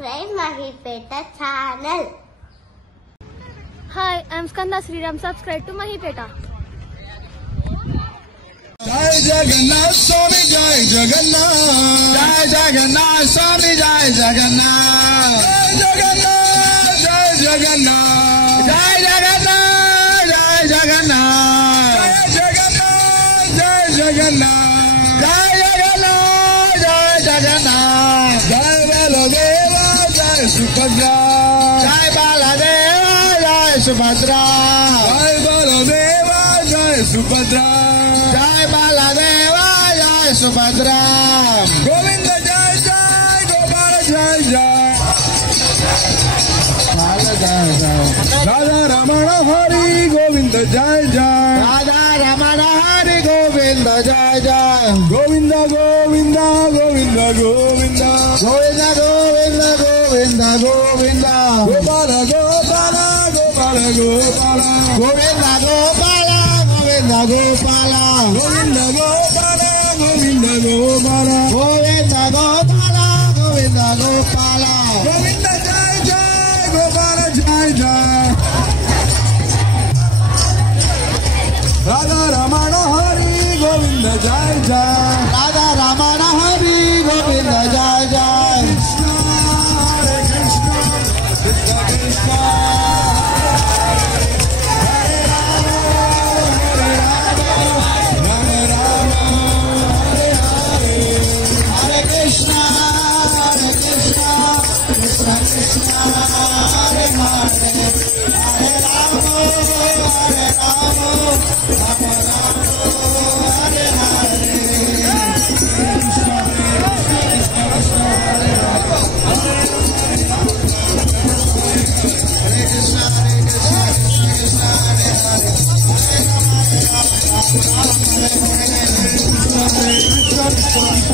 subscribe Mahipeta channel. Hi, I'm Skanda Sriram. Subscribe to Mahipeta. Jai Jagannath Swami, Jai Jagannath, Jai Jagannath Swami, Jai Jagannath, Jai Jagannath, Jai Jagannath, Jai Jagannath, Jai Jagannath, Jai Jagannath, Jai Jagannath, Jai Jagannath, Jai Baladeva, Jai Subhadra, Jai Baladeva, Jai Subhadra, Jai Baladeva, Jai Subhadra. Jai Baladeva, Jai Subhadra, Govinda Jai Jai, Gopala Jai Jai, Bala Jai Jai, Radha Ramana Hari, Govinda Jai Jai, Radha Ramana Hari, Govinda Jai Jai, Govinda Govinda Govinda Govinda, Govinda Govinda Govinda Govinda, Gopala Gopala Gopala Gopala, Govinda Gopala. Govinda Gopala, Govinda Gopala, Govinda Gopala, Govinda Gopala, Govinda Gopala, Govinda Jai Jai, Gopala Jai Jai, Radha Ramana Hari, Govinda Jai Jai, Radha Ramana Hari, Govinda Jai Jai, Krishna, Krishna, Krishna, Krishna.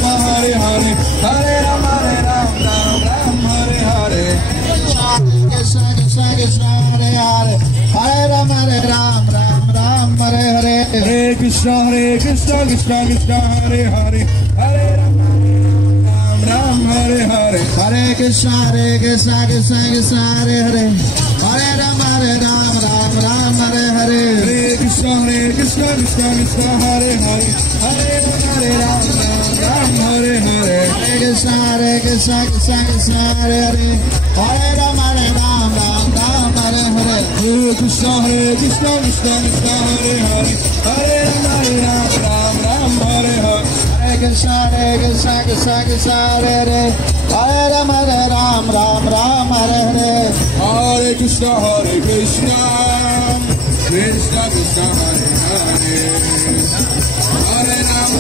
Hare Hare, Hare Ram, Ram Ram, Hare Hare. Krishna Krishna Krishna, Hare Hare, Hare Ram, Ram Hare Hare. Hare Krishna Krishna Krishna, Hare Hare, Hare Ram, Ram Hare Hare. Hare Krishna Krishna Krishna, Hare Hare, Hare Ram, Ram Hare Hare. Hare Krishna Krishna Krishna, Hare Hare, Hare Ram, Ram Hare Hare. Hare Krishna Krishna, Hare Hare, Hare Ram, Ram Hare Hare. Hare Krishna Krishna, Hare Hare, Hare Ram, Ram Hare Hare. Hare Krishna Krishna, Hare Hare, Hare Ram, Ram Hare Hare. Hare Krishna Krishna, Krishna Hare Hare, Hare Ram,